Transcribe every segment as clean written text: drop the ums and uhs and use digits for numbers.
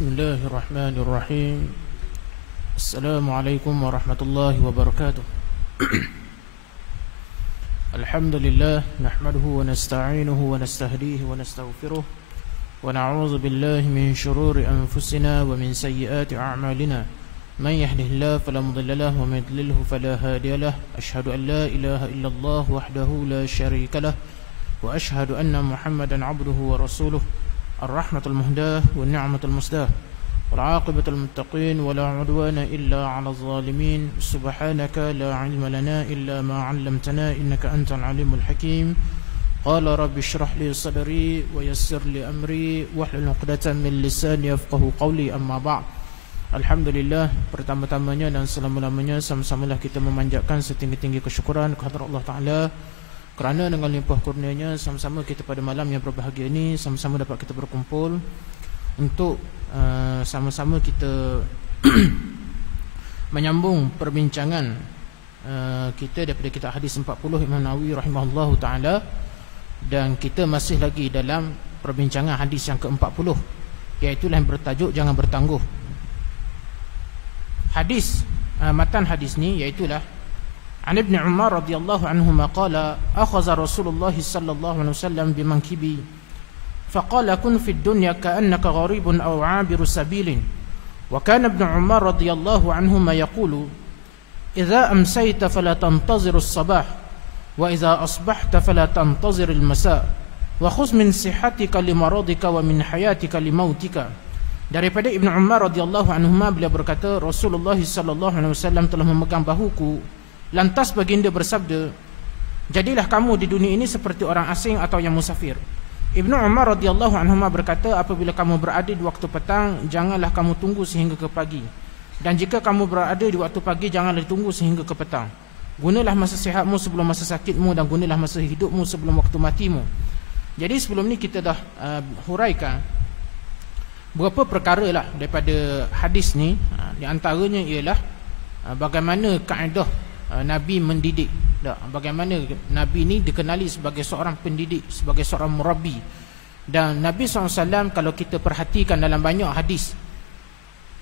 بسم الله الرحمن الرحيم. السلام عليكم ورحمة الله وبركاته. الحمد لله نحمده ونستعينه ونستهديه ونستغفره ونعوذ بالله من شرور أنفسنا ومن سيئات أعمالنا. من يهده الله فلا مضل له ومن يضلله فلا هادي له. أشهد أن لا إله إلا الله وحده لا شريك له وأشهد أن محمدا عبده ورسوله الرحمة المهداة والنعمة المسداة والعاقبة المتقين ولا عدوان إلا على الظالمين. سبحانك لا علم لنا إلا ما علمتنا إنك أنت العليم الحكيم. قال رب اشرح لي صدري ويسر لي أمري واحلل عقدة من لساني يفقهوا قولي. أما بعد. Alhamdulillah, pertama-tamanya dan selama-lamanya sama-samalah kita memanjatkan setinggi-tinggi kesyukuran kehadrat Allah Ta'ala, kerana dengan limpah kurnianya sama-sama kita pada malam yang berbahagia ini sama-sama dapat kita berkumpul untuk sama-sama kita menyambung perbincangan kita daripada kitab hadis 40 Imam Nawawi rahimahullahu ta'ala. Dan kita masih lagi dalam perbincangan hadis yang ke-40, iaitu yang bertajuk Jangan Bertangguh. Hadis, matan hadis ni iaitulah An Ibn Umar radhiyallahu anhuma qala akhadha Rasulullah sallallahu alaihi wasallam bimankibi faqala kun fid dunya ka'annaka gharibun aw 'abiru sabilin. Wa kana Ibn Umar radhiyallahu anhuma yaqulu idza amsayta fala tantazir as-sabah wa idza asbahta fala tantazir al-masa wa khudh min sihhatika limaradika wa min hayatika limautika. Daripada Ibn Umar radhiyallahu anhuma, beliau berkata Rasulullah sallallahu alaihi wasallam telah memegang bahuku, lantas baginda bersabda, jadilah kamu di dunia ini seperti orang asing atau yang musafir. Ibnu Umar radhiyallahu anhuma berkata, apabila kamu berada di waktu petang, janganlah kamu tunggu sehingga ke pagi, dan jika kamu berada di waktu pagi, janganlah ditunggu sehingga ke petang. Gunalah masa sihatmu sebelum masa sakitmu, dan gunalah masa hidupmu sebelum waktu matimu. Jadi sebelum ni kita dah huraikan beberapa perkara lah daripada hadis ni. Di antaranya ialah bagaimana kaedah Nabi mendidik, bagaimana Nabi ni dikenali sebagai seorang pendidik, sebagai seorang murabbi. Dan Nabi SAW, kalau kita perhatikan dalam banyak hadis,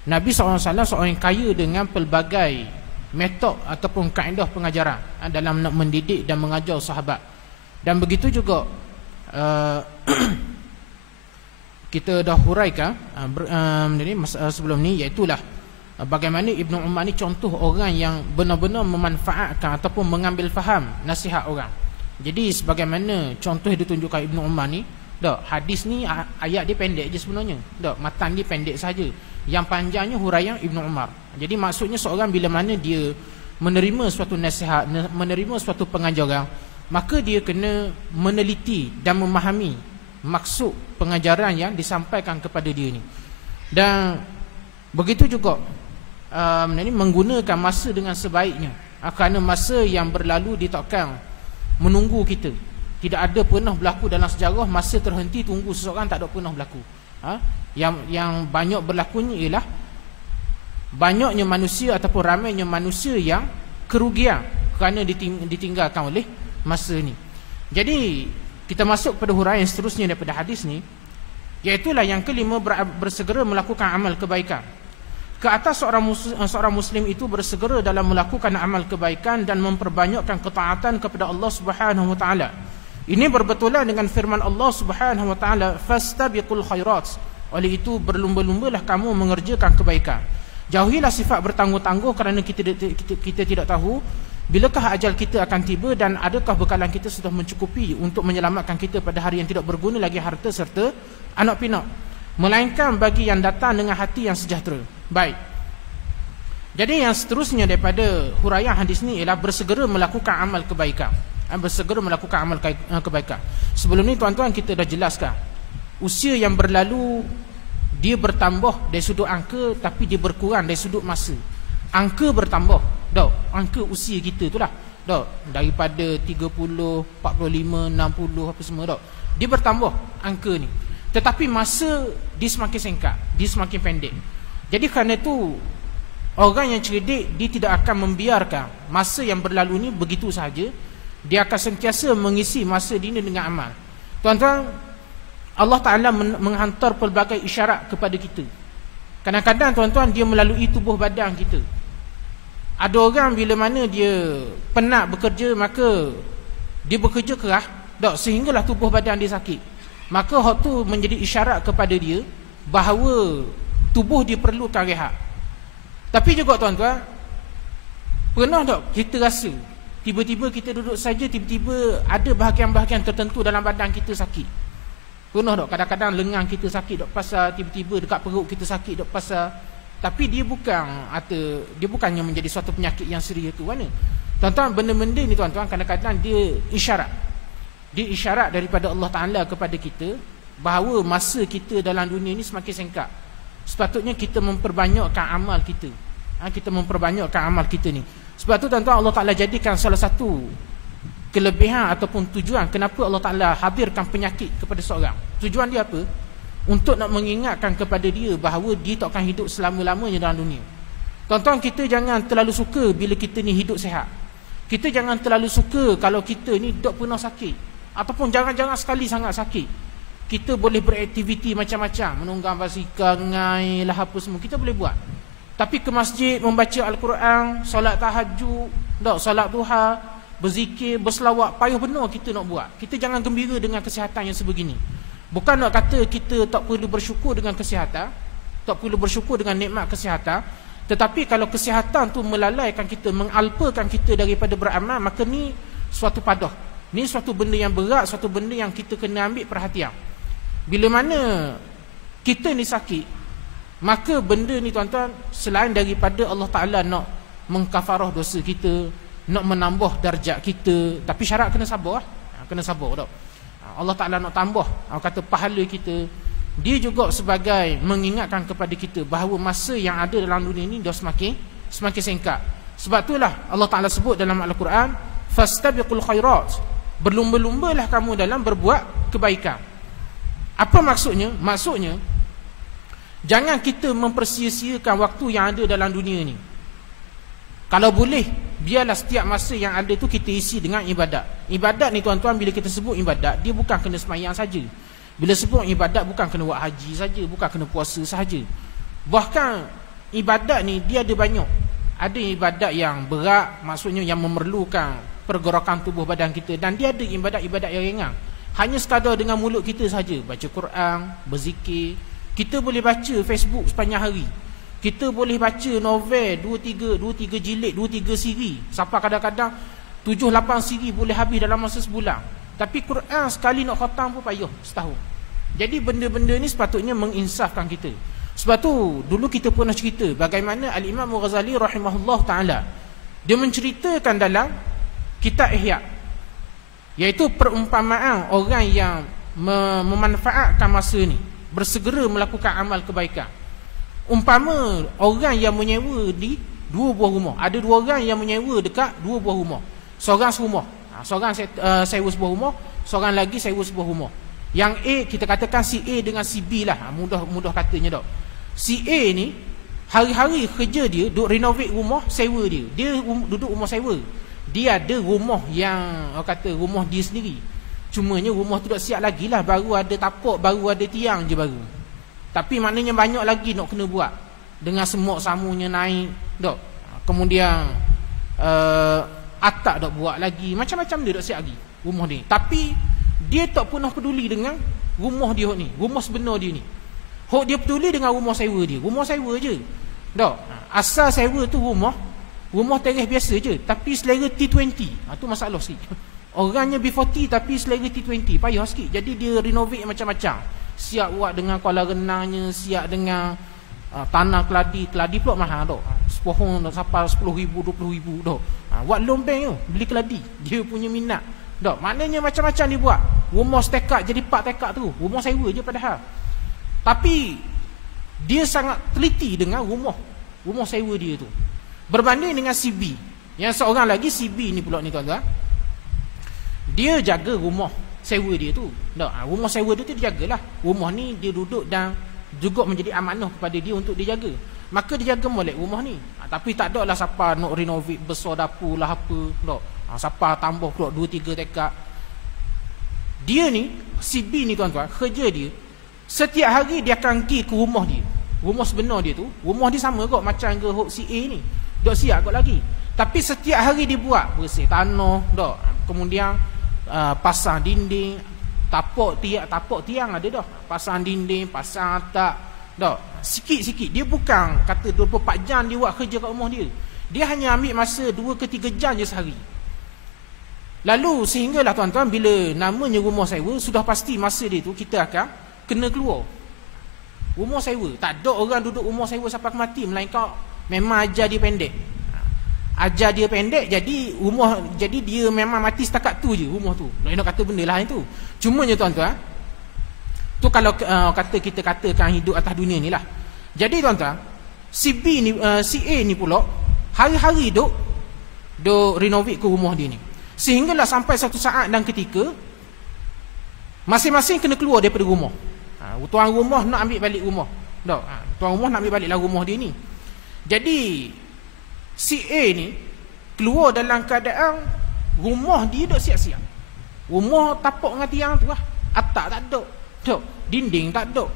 Nabi SAW seorang yang kaya dengan pelbagai metod ataupun kaedah pengajaran dalam nak mendidik dan mengajar sahabat. Dan begitu juga kita dah huraikan sebelum ni, iaitulah bagaimana Ibnu Umar ni contoh orang yang benar-benar memanfaatkan ataupun mengambil faham nasihat orang. Jadi sebagaimana contoh yang ditunjukkan Ibnu Umar ni, hadis ni ayat dia pendek je sebenarnya, matan dia pendek saja, yang panjangnya huraian Ibnu Umar. Jadi maksudnya seorang bila mana dia menerima suatu nasihat, menerima suatu pengajaran, maka dia kena meneliti dan memahami maksud pengajaran yang disampaikan kepada dia ni. Dan begitu juga menggunakan masa dengan sebaiknya, kerana masa yang berlalu ditakkan menunggu kita. Tidak ada pernah berlaku dalam sejarah masa terhenti tunggu seseorang, tak ada pernah berlaku. Yang banyak berlakunya ialah banyaknya manusia ataupun ramainya manusia yang kerugian kerana ditinggalkan oleh masa ni. Jadi kita masuk pada huraian seterusnya daripada hadis ni, iaitulah yang kelima, bersegera melakukan amal kebaikan. Ke atas seorang muslim itu bersegera dalam melakukan amal kebaikan dan memperbanyakkan ketaatan kepada Allah Subhanahu wa taala. Ini berbetulan dengan firman Allah Subhanahu wa taala, fastabiqul khairat. Oleh itu berlumba-lumbalah kamu mengerjakan kebaikan. Jauhilah sifat bertangguh-tangguh, kerana kita tidak tahu bilakah ajal kita akan tiba dan adakah bekalan kita sudah mencukupi untuk menyelamatkan kita pada hari yang tidak berguna lagi harta serta anak pinak, melainkan bagi yang datang dengan hati yang sejahtera. Baik. Jadi yang seterusnya daripada huraian hadis ni ialah bersegera melakukan amal kebaikan. Bersegera melakukan amal kebaikan. Sebelum ni tuan-tuan kita dah jelaskan, usia yang berlalu dia bertambah dari sudut angka, tapi dia berkurang dari sudut masa. Angka bertambah, angka usia kita tu lah, daripada 30, 45, 60 apa semua, dia bertambah angka ni. Tetapi masa dia semakin singkat, dia semakin pendek. Jadi kerana itu orang yang cerdik, dia tidak akan membiarkan masa yang berlalu ni begitu sahaja. Dia akan sentiasa mengisi masa dia dengan amal. Tuan-tuan, Allah Ta'ala menghantar pelbagai isyarat kepada kita. Kadang-kadang tuan-tuan dia melalui tubuh badan kita. Ada orang bila mana dia penat bekerja, maka dia bekerja keras, sehinggalah tubuh badan dia sakit. Maka hak tu menjadi isyarat kepada dia bahawa tubuh dia perlukan rehat. Tapi juga tuan-tuan, pernah tak kita rasa tiba-tiba kita duduk saja, tiba-tiba ada bahagian-bahagian tertentu dalam badan kita sakit? Pernah tak kadang-kadang lengan kita sakit dok pasal, tiba-tiba dekat perut kita sakit dok pasal. Tapi dia bukannya menjadi suatu penyakit yang serius tu mana. Tuan-tuan, benda-benda ni tuan-tuan kadang-kadang dia isyarat. Dia isyarat daripada Allah Ta'ala kepada kita bahawa masa kita dalam dunia ni semakin singkat. Sepatutnya kita memperbanyakkan amal kita. Kita memperbanyakkan amal kita ni. Sebab tu tuan-tuan, Allah Ta'ala jadikan salah satu kelebihan ataupun tujuan kenapa Allah Ta'ala hadirkan penyakit kepada seorang. Tujuan dia apa? Untuk nak mengingatkan kepada dia bahawa dia tak akan hidup selama-lamanya dalam dunia. Tuan-tuan, kita jangan terlalu suka bila kita ni hidup sihat. Kita jangan terlalu suka kalau kita ni tak pernah sakit, ataupun jangan-jangan sekali sangat sakit. Kita boleh beraktiviti macam-macam, menunggang basikal, ngai lah apa semua kita boleh buat. Tapi ke masjid membaca Al-Quran, solat tahajud, solat duha, berzikir, berselawat, payah benar kita nak buat. Kita jangan gembira dengan kesihatan yang sebegini. Bukan nak kata kita tak perlu bersyukur dengan kesihatan, tak perlu bersyukur dengan nikmat kesihatan. Tetapi kalau kesihatan tu melalaikan kita, mengalpakan kita daripada beramal, maka ni suatu padah. Ni suatu benda yang berat, suatu benda yang kita kena ambil perhatian. Bila mana kita ni sakit, maka benda ni tuan-tuan, selain daripada Allah Ta'ala nak mengkafarah dosa kita, nak menambah darjat kita, tapi syarat kena sabar. Kena sabar tak? Allah Ta'ala nak tambah kata pahala kita. Dia juga sebagai mengingatkan kepada kita bahawa masa yang ada dalam dunia ini dah semakin singkat. Sebab itulah Allah Ta'ala sebut dalam Al-Quran, fastabiqul khairat, berlumba-lumbalah kamu dalam berbuat kebaikan. Apa maksudnya? Maksudnya jangan kita mempersia-siakan waktu yang ada dalam dunia ni. Kalau boleh, biarlah setiap masa yang ada tu kita isi dengan ibadat. Ibadat ni tuan-tuan, bila kita sebut ibadat, dia bukan kena semayang saja. Bila sebut ibadat, bukan kena buat haji saja, bukan kena puasa sahaja. Bahkan ibadat ni dia ada banyak. Ada ibadat yang berat, maksudnya yang memerlukan pergerakan tubuh badan kita, dan dia ada ibadat-ibadat yang ringan. Hanya sekadar dengan mulut kita saja, baca Quran, berzikir. Kita boleh baca Facebook sepanjang hari. Kita boleh baca novel 2-3 jilid, 2-3 siri. Sampai kadang-kadang 7-8 siri boleh habis dalam masa sebulan. Tapi Quran sekali nak khatam pun payah setahun. Jadi benda-benda ni sepatutnya menginsafkan kita. Sebab tu dulu kita pernah cerita bagaimana Al-Imam Ghazali rahimahullah ta'ala, dia menceritakan dalam kitab Ihya, iaitu perumpamaan orang yang memanfaatkan masa ni, bersegera melakukan amal kebaikan. Umpama orang yang menyewa di dua buah rumah. Ada dua orang yang menyewa dekat dua buah rumah. Seorang serumah, seorang sewa sebuah rumah, seorang lagi sewa sebuah rumah. Yang A, kita katakan si A dengan si B lah, mudah katanya dok. Si A ni hari-hari kerja dia duk renovate rumah sewa dia. Dia duduk rumah sewa. Dia ada rumah yang kata rumah dia sendiri. Cumanya rumah tu tak siap lagi lah, baru ada tapak, baru ada tiang je baru. Tapi maknanya banyak lagi nak kena buat. Dengan semok samunya naik dok. Kemudian atap dok buat lagi, macam-macam dia dok siap lagi rumah ni. Tapi dia tak pernah peduli dengan rumah dia ni, rumah sebenar dia ni. Hok dia peduli dengan rumah sewa dia. Rumah sewa je dok. Asal sewa tu rumah teres biasa je, tapi selera T20. Tu masalah sikit. Orangnya B40 tapi selera T20, payah sikit. Jadi dia renovate macam-macam. Siap buat dengan kolam renangnya, siap dengan tanah keladi pula mahal dok. Sepohong dah sampai 10,000, 20,000 dok. Buat lombeng tu, beli keladi. Dia punya minat dok. Maknanya macam-macam dia buat. Rumah setekak jadi 4 tekak tu. Rumah sewa je padahal. Tapi dia sangat teliti dengan rumah sewa dia tu. Berbanding dengan CB. Yang seorang lagi CB ni pula ni tuan-tuan, dia jaga rumah sewa dia tu. Rumah sewa dia tu dia jagalah. Rumah ni dia duduk dan juga menjadi amanah kepada dia untuk dia jaga. Maka dia jaga molek rumah ni. Tapi tak ada lah siapa nak renovate besar dapur lah apa. Siapa tambah pula 2-3 tekak. Dia ni, si B ni tuan-tuan, kerja dia, setiap hari dia akan pergi ke rumah dia. Rumah sebenar dia tu, rumah dia sama kot macam ke hok si A ni. Dok siap kot lagi. Tapi setiap hari dia buat bersih tanah, dok. Kemudian pasang dinding, tapak tiang ada dah. Pasang dinding, pasang atap, dok. Sikit-sikit. Dia bukan kata 24 jam dia buat kerja kat rumah dia. Dia hanya ambil masa 2 ke 3 jam je sehari. Lalu sehinggalah tuan-tuan, bila namanya rumah sewa, sudah pasti masa dia tu kita akan kena keluar. Rumah sewa, tak ada orang duduk rumah sewa sampai mati, melainkan memang ajar dia pendek. Ajar dia pendek, jadi dia memang mati setakat tu je rumah tu. Nak kata benda lain tu. Cumanya tuan-tuan, tu kalau kita katakan hidup atas dunia ni lah. Jadi tuan-tuan, si A ni pula hari-hari duk renovate ke rumah dia ni. Sehinggalah sampai satu saat dan ketika masing-masing kena keluar daripada rumah. Tuan rumah nak ambil balik rumah. Tuan rumah nak ambil baliklah rumah dia ni. Jadi si A ni keluar dalam keadaan rumah dia duk siap-siap. Rumah tapak dengan tiang tu lah. Atap tak ada. Dinding tak ada.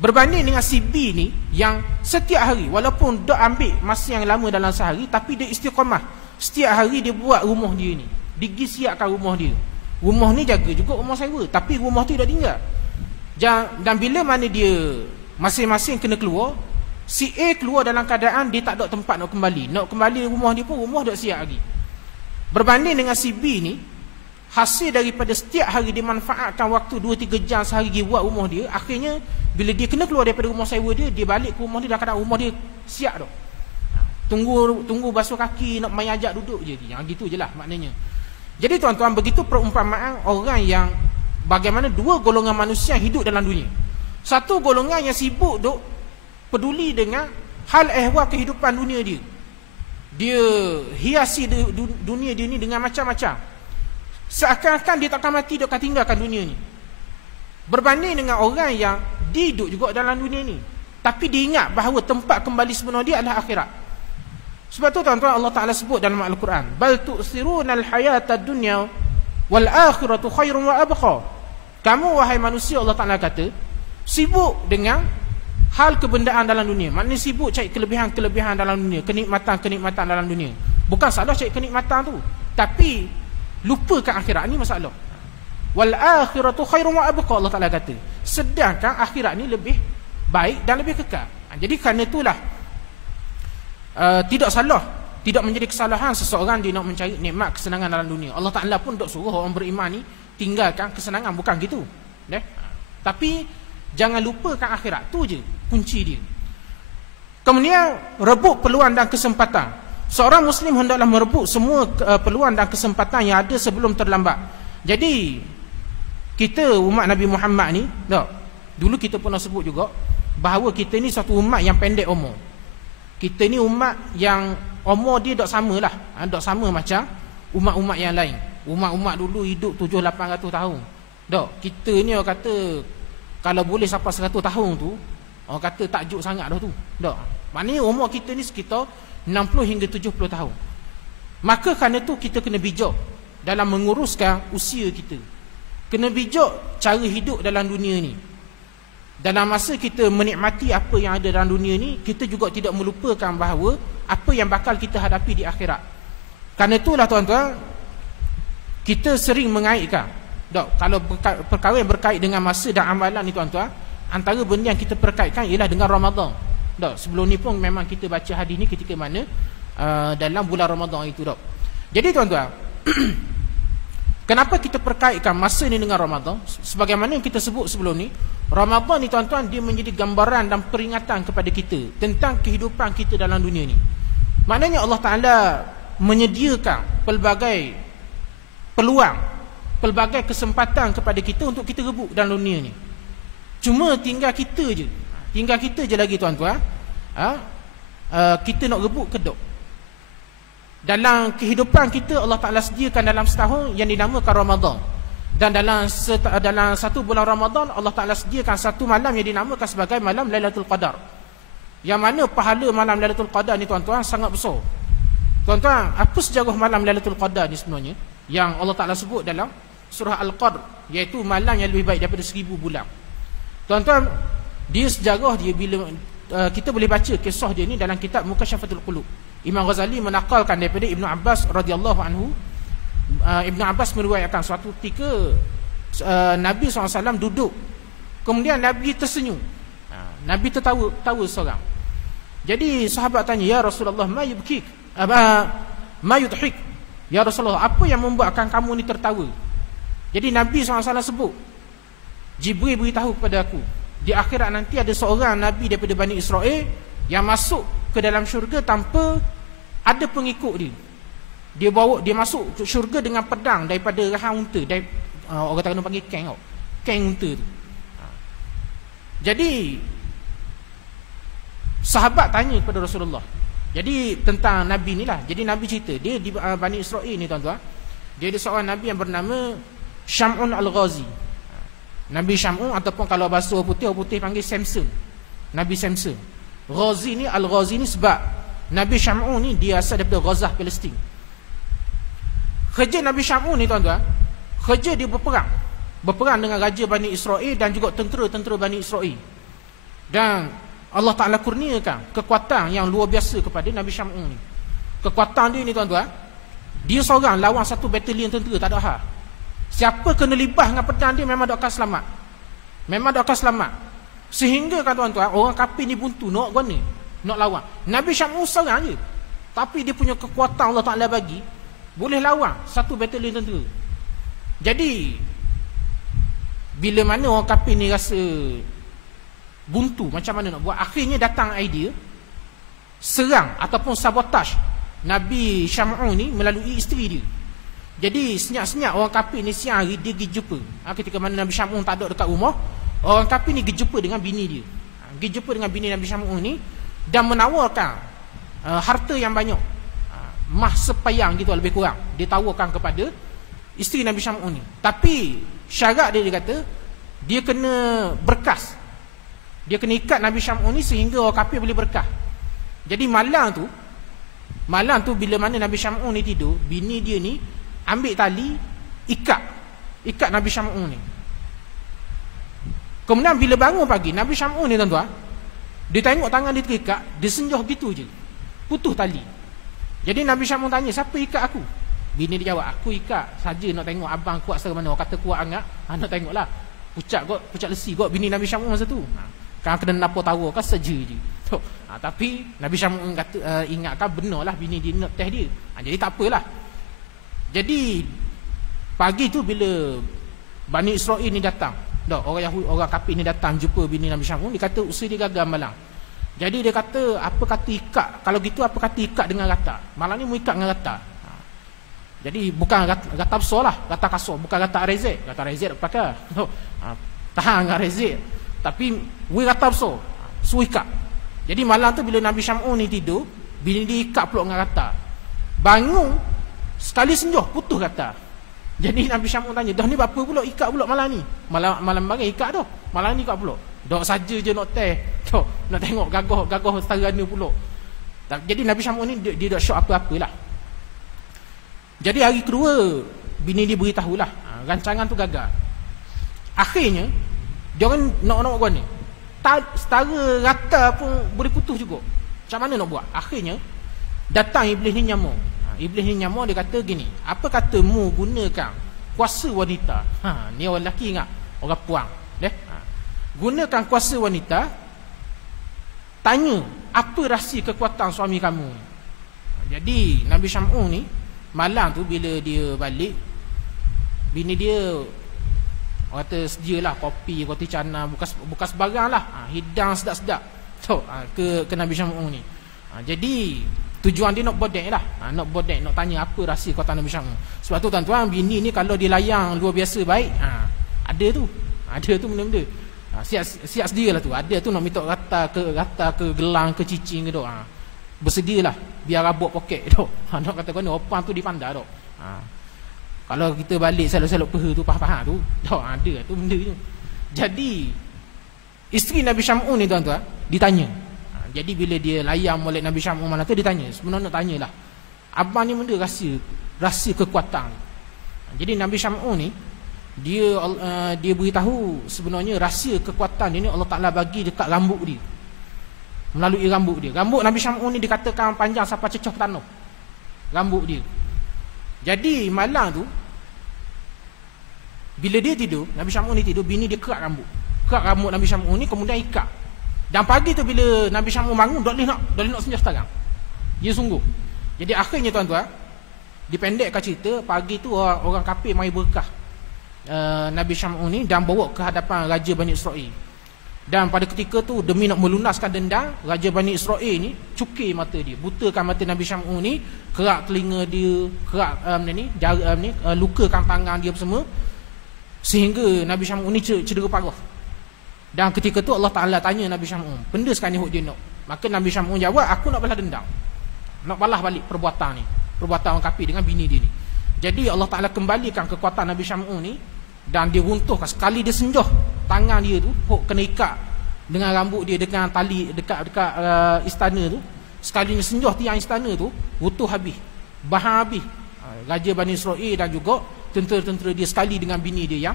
Berbanding dengan si B ni yang setiap hari, walaupun duk ambil masa yang lama dalam sehari, tapi dia istiqamah. Setiap hari dia buat rumah dia ni. Dia pergi siapkan rumah dia. Rumah ni jaga juga rumah sewa, tapi rumah tu dah tinggal. Dan bila mana dia masing-masing kena keluar, si A keluar dalam keadaan dia tak ada tempat nak kembali. Nak kembali rumah dia pun rumah dah siap lagi. Berbanding dengan si B ni, hasil daripada setiap hari dia manfaatkan waktu 2-3 jam sehari dia buat rumah dia, akhirnya bila dia kena keluar daripada rumah sewa dia, dia balik ke rumah dia dalam keadaan rumah dia siap dah. Tunggu basuh kaki, nak main ajak duduk je. Yang gitu je lah maknanya. Jadi tuan-tuan, begitu perumpamaan orang yang bagaimana dua golongan manusia yang hidup dalam dunia. Satu golongan yang sibuk duk peduli dengan hal ehwal kehidupan dunia dia. Dia hiasi dunia dia ni dengan macam-macam. Seakan-akan dia takkan mati, dia akan tinggalkan dunia ni. Berbanding dengan orang yang dia hidup juga dalam dunia ni, tapi dia ingat bahawa tempat kembali sebenar dia adalah akhirat. Sebab tu tuan-tuan, Allah Ta'ala sebut dalam Al-Quran, bal tu'sirunal hayatad dunya wal akhiratu khairun wa abqa. Kamu wahai manusia, Allah Ta'ala kata, sibuk dengan hal kebendaan dalam dunia. Maknanya sibuk cari kelebihan-kelebihan dalam dunia, kenikmatan-kenikmatan dalam dunia. Bukan salah cari kenikmatan tu, tapi lupakan akhirat ni masalah. Wal akhiratu khairun wa abqa, Allah Ta'ala kata. Sedangkan akhirat ni lebih baik dan lebih kekal. Jadi kerana itulah tidak salah, tidak menjadi kesalahan seseorang dia nak mencari nikmat kesenangan dalam dunia. Allah Ta'ala pun tak suruh orang beriman ni tinggalkan kesenangan, bukan gitu. Tapi jangan lupakan akhirat, tu je kunci dia. Kemudian rebut peluang dan kesempatan. Seorang Muslim hendaklah merebut semua peluang dan kesempatan yang ada sebelum terlambat. Jadi kita umat Nabi Muhammad ni, dulu kita pernah sebut juga bahawa kita ni satu umat yang pendek umur. Kita ni umat yang umur dia tak sama lah, tak sama macam umat-umat yang lain. Umat-umat dulu hidup 700-800 tahun. Kita ni orang kata kalau boleh sampai 100 tahun tu, orang kata takjub sangat dah tu. Maknanya umur kita ni sekitar 60 hingga 70 tahun. Maka kerana tu kita kena bijak dalam menguruskan usia kita. Kena bijak cara hidup dalam dunia ni. Dalam masa kita menikmati apa yang ada dalam dunia ni, kita juga tidak melupakan bahawa apa yang bakal kita hadapi di akhirat. Kerana itulah tuan-tuan, kita sering mengaitkan, kalau perkara yang berkait dengan masa dan amalan ni tuan-tuan, antara benda yang kita perkaitkan ialah dengan Ramadan. Sebelum ni pun memang kita baca hadis ni ketika mana dalam bulan Ramadan itu. Jadi tuan-tuan, kenapa kita perkaitkan masa ni dengan Ramadan? Sebagaimana yang kita sebut sebelum ni, Ramadan ni tuan-tuan, dia menjadi gambaran dan peringatan kepada kita tentang kehidupan kita dalam dunia ni. Maknanya Allah Ta'ala menyediakan pelbagai peluang, pelbagai kesempatan kepada kita untuk kita rebut dalam dunia ni. Cuma tinggal kita je lagi tuan-tuan, kita nak rebut ke tak. Dalam kehidupan kita, Allah Ta'ala sediakan dalam setahun yang dinamakan Ramadan. Dan dalam satu bulan Ramadan, Allah Ta'ala sediakan satu malam yang dinamakan sebagai malam Lailatul Qadar. Yang mana pahala malam Lailatul Qadar ni tuan-tuan sangat besar. Tuan-tuan, apa sejarah malam Lailatul Qadar ni sebenarnya? Yang Allah Ta'ala sebut dalam surah Al-Qadr, iaitu malam yang lebih baik daripada 1000 bulan. Tuan-tuan, Dia sejarah dia bila kita boleh baca kisah dia ni dalam kitab Mukasyafatul Qulub. Imam Ghazali menakalkan daripada Ibnu Abbas radhiyallahu anhu. Ibnu Abbas meriwayatkan suatu ketika Nabi SAW duduk, kemudian Nabi tersenyum. Nabi tertawa seorang. Jadi sahabat tanya, ya Rasulullah, ma yubkik, ma yudhik, ya Rasulullah, apa yang membuatkan kamu ni tertawa? Jadi Nabi SAW sebut, Jibril beritahu kepada aku, di akhirat nanti ada seorang Nabi daripada Bani Israel yang masuk ke dalam syurga tanpa ada pengikut dia. Dia masuk ke syurga dengan pedang daripada rahang unta, orang tak kena panggil keng tau, keng unta tu. Jadi sahabat tanya kepada Rasulullah, jadi tentang Nabi ni lah. Jadi Nabi cerita, dia di Bani Israel ni tuan-tuan, dia ada seorang Nabi yang bernama Syam'un Al-Ghazi. Nabi Syam'un, ataupun kalau bahasa orang putih panggil Samson, Nabi Samson. Ghazi ni, Al-Ghazi ni sebab Nabi Syam'un ni dia asal daripada Ghazah, Palestin. Kerja Nabi Syam'un ni tuan-tuan, kerja dia berperang dengan raja Bani Israel dan juga tentera-tentera Bani Israel. Dan Allah Ta'ala kurniakan kekuatan yang luar biasa kepada Nabi Syam'un ni. Kekuatan dia ni tuan-tuan, dia seorang lawan satu batalion tentera, tak ada hal. Siapa kena libas dengan pedang dia memang tak akan selamat. Memang tak akan selamat. Sehingga kan tuan-tuan, orang kafir ni buntu nak guna, nak lawan. Nabi Syam'un seorang je, tapi dia punya kekuatan Allah Ta'ala bagi, boleh lawan satu batalion tentera. Jadi bila mana orang kafir ni rasa buntu macam mana nak buat, akhirnya datang idea serang ataupun sabotaj Nabi Syam'un ni melalui isteri dia. Jadi senyap-senyap orang kafir ni siang hari dia pergi jumpa. Ketika mana Nabi Syam'un tak ada dekat rumah, orang kafir ni pergi jumpa dengan bini dia. Pergi jumpa dengan bini Nabi Syam'un ni dan menawarkan harta yang banyak, emas sepayang gitu lebih kurang, dia tawarkan kepada isteri Nabi Syam'un ni. Tapi syarat dia kata dia kena berkas. Dia kena ikat Nabi Syam'un ni sehingga orang kafir boleh berkah. Jadi malam tu bila mana Nabi Syam'un ni tidur, bini dia ni ambil tali ikat Nabi Syam'un ni. Kemudian bila bangun pagi, Nabi Syam'un ni tuan-tuan, dia tengok tangan dia terikat, dia senjah gitu je, putus tali. Jadi Nabi Syam'un tanya, siapa ikat aku? Bini dia jawab, aku ikat saja nak tengok abang kuat serta mana. Orang kata kuat sangat, nak tengoklah. Pucat lesi kot bini Nabi Syam'un masa tu. Kan kena napor tawa kan saja je. Tapi Nabi Syam'un kata, ingatkan benarlah bini dia nak test dia. Jadi tak apalah. Jadi pagi tu bila Bani Israel ni datang, orang Yahudi, orang kafir ni datang jumpa bini Nabi Syam'un, dia kata usaha dia gagal malam. Jadi dia kata, apa kata ikat, kalau gitu apa kata ikat dengan rata. Malam ni mu ikat dengan rata. Jadi bukan rata besar lah, rata kasar, bukan rata rezek. Rata rezek tak pakai. Tahan dengan rezek. Tapi we rata besar, so ikat. Jadi malam tu bila Nabi Syam'un ni tidur, bini dia ikat pulak dengan rata. Bangun sekali senjuh putus rata. Jadi Nabi Syam'un tanya, dah ni apa pula ikat pula malam ni? Malam bagi ikat dah. Malam ni ikat pula. Dak saja je nak test. Nak tengok gagah serana pula. Jadi Nabi Syam'un ni dia tak syok apa-apalah. Jadi hari kedua bini dia beritahulah, rancangan tu gagal. Akhirnya dia orang nak buat ni. Setara rata pun boleh putus juga. Macam mana nak buat? Akhirnya datang iblis ni nyamuk. Iblis ni nyamuk, dia kata gini, apa kata mu gunakan kuasa wanita? Ni orang lelaki ingat, orang puang. Gunakan kuasa wanita, tanya apa rahsia kekuatan suami kamu. Jadi Nabi Syam'un ni malam tu bila dia balik, bini dia orang kata sedialah kopi, roti canai, bukas barang lah, hidang sedap-sedap ke Nabi Syam'un ni. Jadi tujuan dia nak bodek lah, nak bodek, nak tanya apa rahsia kekuatan Nabi Syam'un. Sebab tu tuan-tuan, bini ni kalau dia layan luar biasa baik, ada tu benda-benda. Siap sedia lah tu. Ada tu nak minta rata ke gelang ke cicing ke dok. Bersedialah biar rabuk poket dok. Nak kata kena opang tu dipandai dok. Kalau kita balik selok-selok peha tu paha-paha tu, dok ada tu benda tu. Jadi isteri Nabi Syam'un ni tuan-tuan ditanya. Jadi bila dia layan molek Nabi Syam'un malam tu, dia tanya, sebenarnya nak tanyalah, abang ni benda rahsia kekuatan. Jadi Nabi Syam'un ni dia beritahu sebenarnya rahsia kekuatan dia ni Allah Ta'ala bagi dekat rambut dia, melalui rambut dia. Rambut Nabi Syam'un ni dikatakan panjang sampai cecah tanah rambut dia. Jadi malam tu bila dia tidur, Nabi Syam'un ni tidur, bini dia kerat rambut Nabi Syam'un ni, kemudian ikat. Dan pagi tu bila Nabi Syam'un bangun, tak boleh nak senja sekarang. Dia sungguh. Jadi akhirnya tuan-tuan, dipendekkan cerita, pagi tu orang kafir mari berkah Nabi Syam'un ni dan bawa ke hadapan Raja Bani Israel. Dan pada ketika tu, demi nak melunaskan dendam, Raja Bani Israel ni cukir mata dia, butakan mata Nabi Syam'un ni, kerak telinga dia, kerak lukakan tangan dia semua, sehingga Nabi Syam'un ni cedera parah. Dan ketika tu Allah Ta'ala tanya Nabi Syam'un, benda sekarang ni hok dia nak. Maka Nabi Syam'un jawab, aku nak balas dendam, nak balas balik perbuatan ni, perbuatan orang kafir dengan bini dia ni. Jadi Allah Ta'ala kembalikan kekuatan Nabi Syam'un ni, dan dia runtuhkan. Sekali dia senjoh tangan dia tu, hok kena ikat dengan rambut dia dengan tali dekat istana tu. Sekali dia senjoh tiang istana tu, runtuh habis, bahan habis. Raja Bani Israel dan juga tentera-tentera dia sekali dengan bini dia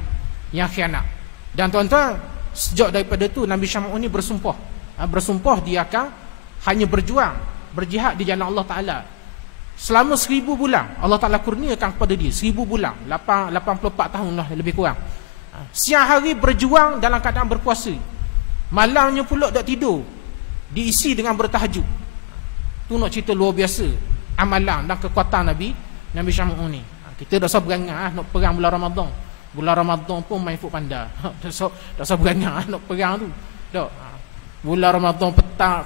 yang khianat. Dan tuan-tuan, sejak daripada tu Nabi Syam'un ni bersumpah dia akan hanya berjuang, berjihad di jalan Allah Ta'ala selama 1000 bulan. Allah Ta'ala kurniakan kepada dia 1000 bulan, 84 tahun lah lebih kurang. Siang hari berjuang dalam keadaan berpuasa, malamnya pula tak tidur, diisi dengan bertahajud. Tu nak cerita luar biasa amalan dan kekuatan Nabi Syam'un ni. Kita dah usah berangan nak perang bulan Ramadan. Bulan Ramadan pun main fut panda. Tak usah berangan nak perang tu. Tak. Bulan Ramadan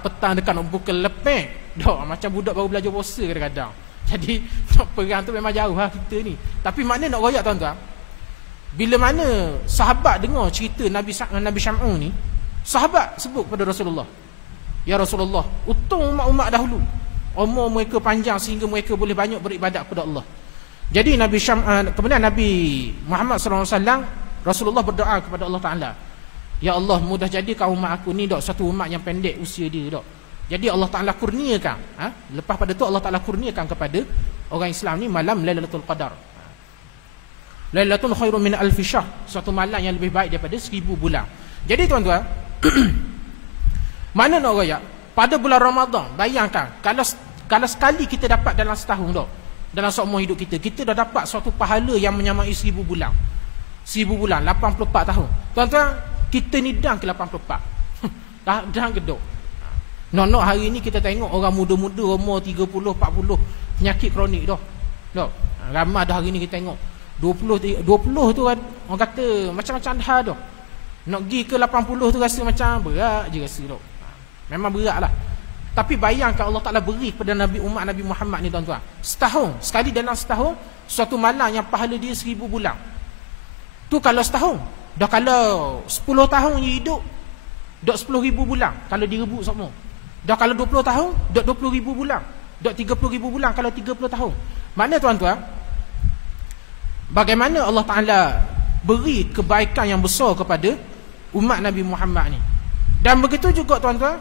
petang dekat nak buka lepek. Tak, macam budak baru belajar puasa kadang-kadang. Jadi nak perang tu memang jauh lah kita ni. Tapi makna nak royak tuan-tuan, bila mana sahabat dengar cerita Nabi Syam'un ni, sahabat sebut kepada Rasulullah, ya Rasulullah, untung umat-umat dahulu umur mereka panjang sehingga mereka boleh banyak beribadat kepada Allah. Jadi kemudian Nabi Muhammad SAW, Rasulullah berdoa kepada Allah Ta'ala, ya Allah, mudah jadikan umat aku ni satu umat yang pendek usia dia. Jadi Allah Ta'ala kurniakan, lepas pada tu Allah Ta'ala kurniakan kepada orang Islam ni malam Lailatul Qadar. Lailatul khairun min alfi syahr, suatu malam yang lebih baik daripada 1000 bulan. Jadi tuan-tuan, mana nak royak pada bulan Ramadan, bayangkan kalau sekali kita dapat dalam setahun dalam seumur hidup kita dah dapat suatu pahala yang menyamai 1000 bulan. 1000 bulan, 84 tahun. Tuan-tuan, kita ni dah ke 84. Dah gedok. Nok hari ni kita tengok orang muda-muda umur 30, 40 penyakit kronik dah. Ramai dah hari ni kita tengok 20 tu kan, orang kata macam-macam dah. Nak pergi ke 80 tu rasa macam berat je rasa dah. Memang berat lah. Tapi bayangkan Allah Ta'ala beri kepada umat Nabi Muhammad ni tuan-tuan, setahun, sekali dalam setahun, suatu malam yang pahala dia 1000 bulan. Tu kalau setahun. Dah kalau 10 tahun dia hidup, dah 10,000 bulan kalau direbut semua. Dah kalau 20 tahun, dah 20,000 bulan. Dah 30,000 bulan kalau 30 tahun. Maknanya tuan-tuan, bagaimana Allah Ta'ala beri kebaikan yang besar kepada umat Nabi Muhammad ni. Dan begitu juga tuan-tuan,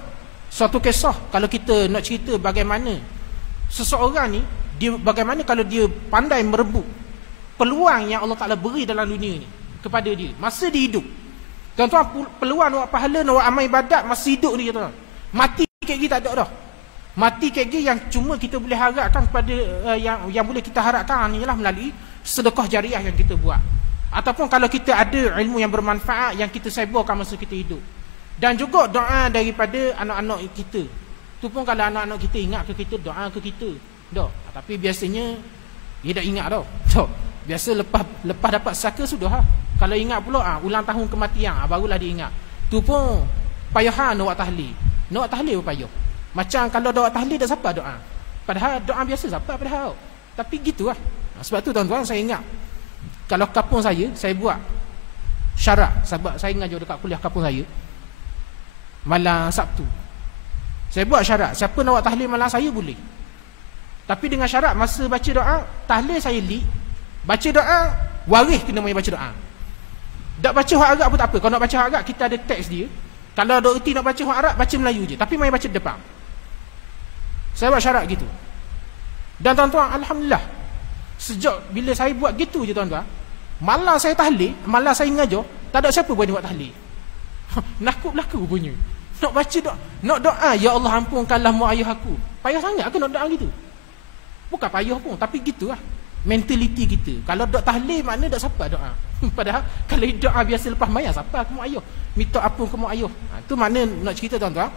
suatu kisah kalau kita nak cerita bagaimana seseorang ni, bagaimana kalau dia pandai merebut peluang yang Allah Ta'ala beri dalam dunia ni kepada dia masa dia hidup. Tuan-tuan, peluang nak pahala, nak amal ibadat masa hidup ni tuan-tuan. Mati kayak gitu tak ada dah. Mati kayak gitu yang cuma kita boleh harapkan kepada yang boleh kita harapkan ialah melalui sedekah jariah yang kita buat. Ataupun kalau kita ada ilmu yang bermanfaat yang kita sebarkan masa kita hidup. Dan juga doa daripada anak-anak kita. Tu pun kalau anak-anak kita ingat ke kita, doa ke kita. Dah. Tapi biasanya dia tak ingat dah. Biasa lepas dapat saka sudah. Kalau ingat pula ulang tahun kematian, barulah dia ingat. Tu pun payahan nak buat tahlil. Nak buat tahlil pun payah. Macam kalau dah buat tahlil dah siapa doa. Padahal doa biasa siapa padahal. Tapi gitulah. Sebab tu tuan-tuan, saya ingat kalau kampung saya buat syarat. Sebab saya ngajar dekat kuliah kampung saya malam Sabtu. Saya buat syarat, siapa nak buat tahlil malam saya boleh. Tapi dengan syarat masa baca doa, tahlil saya baca doa, waris kena main baca doa. Tak baca huruf Arab pun tak apa. Kalau nak baca huruf Arab, kita ada teks dia. Kalau ada erti nak baca huruf Arab, baca Melayu je. Tapi main baca depan. Saya buat syarat gitu. Dan tuan-tuan, alhamdulillah, sejak bila saya buat gitu je tuan-tuan, Malam saya tahlil, malam saya mengajar, tak ada siapa berani buat tahlil. Nakut belaka rupanya. Nak baca nak doa, ya Allah ampunkanlah mak ayah aku. Payah sangat ke nak doa gitu? Bukan payah pun, tapi gitulah mentaliti kita. Kalau dok tahlil makna dak siapa doa. Padahal kalau doa biasa lepas mayat, siapa aku mak ayah? Minta ampun ke mak ayah. Tu makna nak cerita tuan-tuan.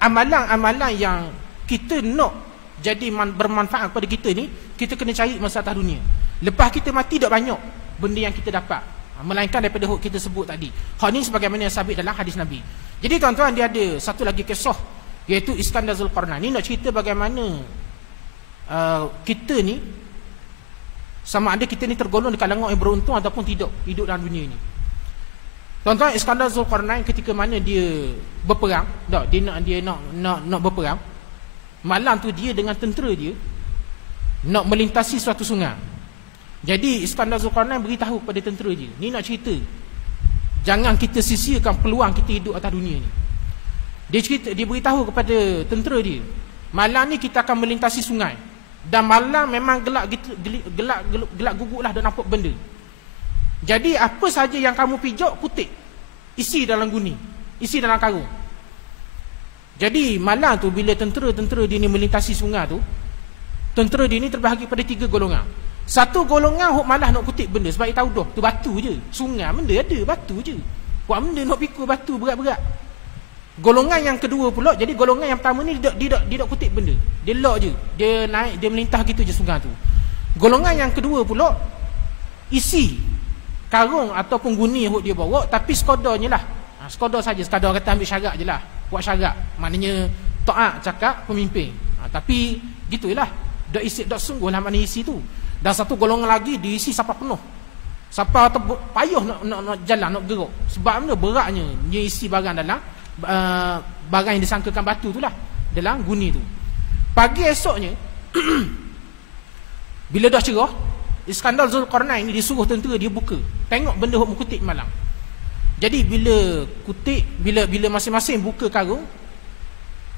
Amalan-amalan yang kita nak jadi bermanfaat kepada kita ni, kita kena cari masa atas dunia. Lepas kita mati tak banyak benda yang kita dapat, melainkan daripada hak kita sebut tadi. Hak ni sebagaimana yang sabit dalam hadis Nabi. Jadi tuan-tuan, dia ada satu lagi kisah, iaitu Iskandar Zulkarnain. Ni nak cerita bagaimana kita ni, sama ada kita ni tergolong di kalangan yang beruntung ataupun tidak hidup dalam dunia ni. Tuan-tuan, Iskandar Zulkarnain ketika mana dia berperang, dia nak berperang. Malam tu dia dengan tentera dia nak melintasi suatu sungai. Jadi Iskandar Zulkarnain beritahu kepada tentera dia, ni nak cerita, jangan kita sia-siakan peluang kita hidup atas dunia ni. Dia beritahu kepada tentera dia, malam ni kita akan melintasi sungai, dan malam memang gelap guguk lah, dah nampak benda. Jadi apa saja yang kamu pijak, kutip, isi dalam guni, isi dalam karung. Jadi malam tu bila tentera dia ni melintasi sungai tu, tentera dia ni terbahagi pada 3 golongan. Satu golongan hok malah nak kutip benda sebab dia tahu dah tu batu je, sungai benda ada, batu je. Buat benda nak pikul batu berat-berat. Golongan yang kedua pula, jadi golongan yang pertama ni dia tak kutip benda. Dia lock je. Dia naik, dia melintah gitu je sungai tu. Golongan yang kedua pula isi karung ataupun guni hok dia bawa, tapi sekodarnya lah. Sekadar saja, sekadar kata ambil syarat je lah. Buat syarat, maknanya taat cakap pemimpin. Tapi gitulah. Dak isi, dak sungguh lah makna isi tu. Dan satu golongan lagi diisi sampai penuh. Sampai payah nak jalan, nak gerak. Sebab mana beratnya dia isi barang dalam barang yang disangkakan batu tu lah, dalam guni tu. Pagi esoknya bila dah cerah, Iskandar Zulkarnain ni disuruh tentera dia buka, tengok benda hok mengkutip malam. Jadi bila masing-masing buka karung,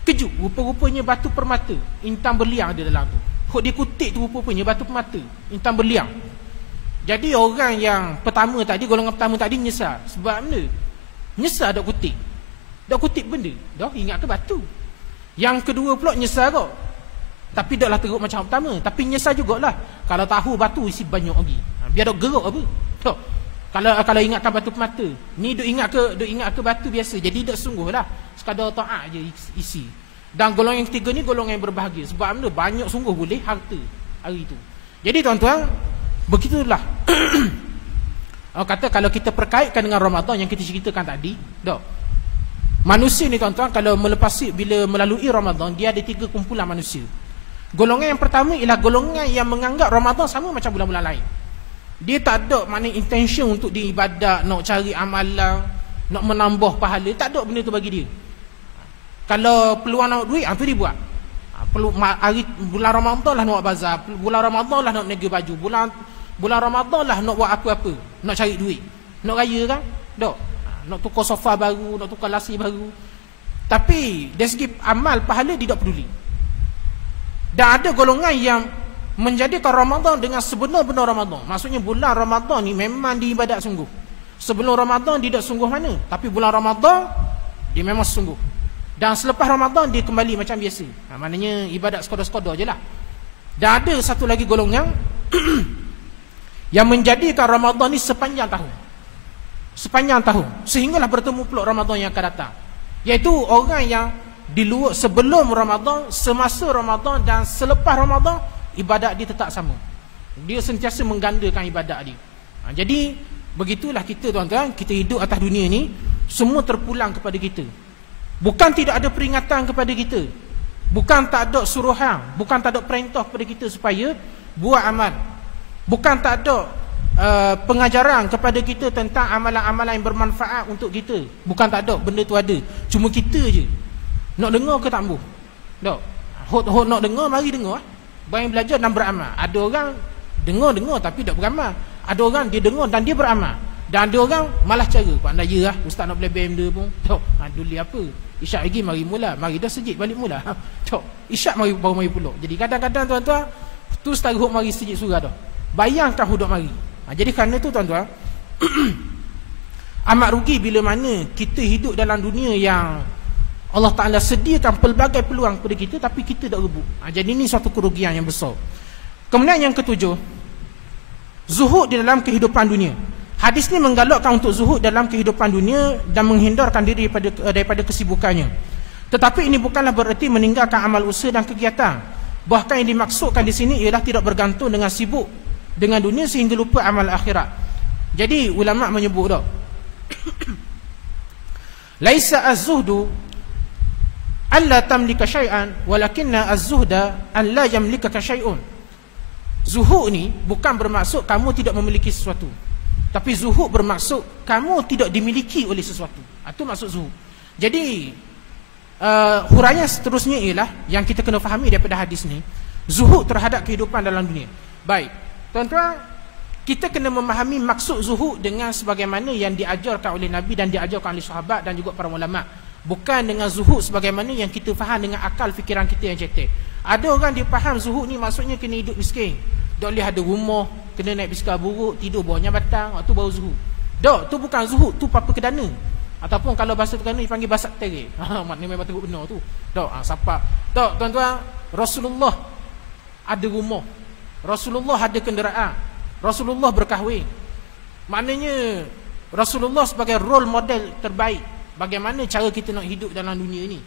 kejut, rupa-rupanya batu permata, intan berliang ada dalam tu. Hok dia kutip tu rupa-rupanya batu permata, intan berliang. Jadi orang yang pertama tadi, golongan pertama tadi menyesal. Sebab mana? Menyesal dak kutip. Dak kutip benda, dah ingat ke batu. Yang kedua pula nyesal kok. Tapi daklah teruk macam pertama, tapi nyesal jugalah. Kalau tahu batu isi banyak lagi. Biar dak gerak apa? Tak. Kalau ingatkan batu permata, ni duk ingat ke batu biasa. Jadi dak sungguhlah, sekadar taat je isi. Dan golongan yang ketiga ni golongan yang berbahagia. Sebab mana? Banyak sungguh boleh harta hari tu. Jadi tuan-tuan, begitulah. Kata kalau kita perkaitkan dengan Ramadan yang kita ceritakan tadi, dak. Manusia ni tuan-tuan, kalau bila melalui Ramadan, dia ada 3 kumpulan manusia. Golongan yang pertama ialah golongan yang menganggap Ramadan sama macam bulan-bulan lain. Dia tak ada makna intention untuk diibadat, nak cari amalan, nak menambah pahala, tak ada benda tu bagi dia. Kalau peluang nak duit, tu dia buat. Bulan Ramadan lah nak buat bazar, bulan Ramadan lah nak niaga baju, bulan Ramadan lah nak buat apa-apa, nak cari duit, nak raya kan? Tak. Nak tukar sofa baru, nak tukar lasi baru. Tapi dari segi amal pahala dia tak peduli. Dan ada golongan yang menjadikan Ramadan dengan sebenar-benar Ramadan. Maksudnya bulan Ramadan ni memang diibadat sungguh. Sebelum Ramadan dia tak sungguh mana, tapi bulan Ramadan dia memang sungguh. Dan selepas Ramadan dia kembali macam biasa. Maknanya ibadat sekadar-sekadar je lah. Dan ada satu lagi golongan yang menjadikan Ramadan ni sepanjang tahun. Sepanjang tahun, sehinggalah bertemu pula Ramadan yang akan datang. Iaitu orang yang di luar, sebelum Ramadan, semasa Ramadan dan selepas Ramadan, ibadat dia tetap sama. Dia sentiasa menggandakan ibadat dia. Jadi begitulah kita tuan-tuan, kita hidup atas dunia ni, semua terpulang kepada kita. Bukan tidak ada peringatan kepada kita, bukan tak ada suruhan, bukan tak ada perintah kepada kita supaya buat amal, bukan tak ada pengajaran kepada kita tentang amalan-amalan yang bermanfaat untuk kita. Bukan tak ada, benda tu ada. Cuma kita je nak dengar ke tak mampu. Tak. Hot nak dengar, mari dengar. Bayang belajar dan beramal. Ada orang dengar tapi tak beramal. Ada orang dia dengar dan dia beramal. Dan ada orang malah cara. Pak anda ya lah, ustaz nak bela benda pun. Tak. Duli apa? Isyak lagi mari mula. Mari dah sejid balik mula. Tak. Isyak baru mari pulak. Jadi kadang-kadang tuan-tuan tu setara hok mari sejid surah dah. Bayangkan hidup mari. Jadi kerana tu tuan-tuan, amat rugi bila mana kita hidup dalam dunia yang Allah Ta'ala sediakan pelbagai peluang kepada kita, tapi kita tak rebut. Jadi ini suatu kerugian yang besar. Kemudian yang ketujuh, zuhud di dalam kehidupan dunia. Hadis ni menggalakkan untuk zuhud dalam kehidupan dunia dan menghindarkan diri daripada kesibukannya. Tetapi ini bukanlah bererti meninggalkan amal usaha dan kegiatan. Bahkan yang dimaksudkan di sini ialah tidak bergantung dengan sibuk dengan dunia sehingga lupa amal akhirat. Jadi ulama menyebut dah, laisa az-zuhdu alla tamlika syai'an walakinna az-zuhda an la yamlikaka syai'un. Zuhud ni bukan bermaksud kamu tidak memiliki sesuatu, tapi zuhud bermaksud kamu tidak dimiliki oleh sesuatu. Itu maksud zuhud. Jadi huraian seterusnya ialah yang kita kena fahami daripada hadis ni, zuhud terhadap kehidupan dalam dunia. Baik, tuan-tuan, kita kena memahami maksud zuhud dengan sebagaimana yang diajarkan oleh Nabi dan diajarkan oleh sahabat dan juga para ulama. Bukan dengan zuhud sebagaimana yang kita faham dengan akal fikiran kita yang cetek. Ada orang dia faham zuhud ni maksudnya kena hidup miskin, tak boleh ada rumah, kena naik bisikal buruk, tidur bawahnya batang, tu baru zuhud. Tak, tu bukan zuhud, tu papa kedana. Ataupun kalau bahasa Terengganu dipanggil basak terik. Maknanya memang teruk benar tu. Tak, sapak. Tak, tuan-tuan, Rasulullah ada rumah, Rasulullah ada kenderaan, Rasulullah berkahwin. Maknanya Rasulullah sebagai role model terbaik bagaimana cara kita nak hidup dalam dunia ni.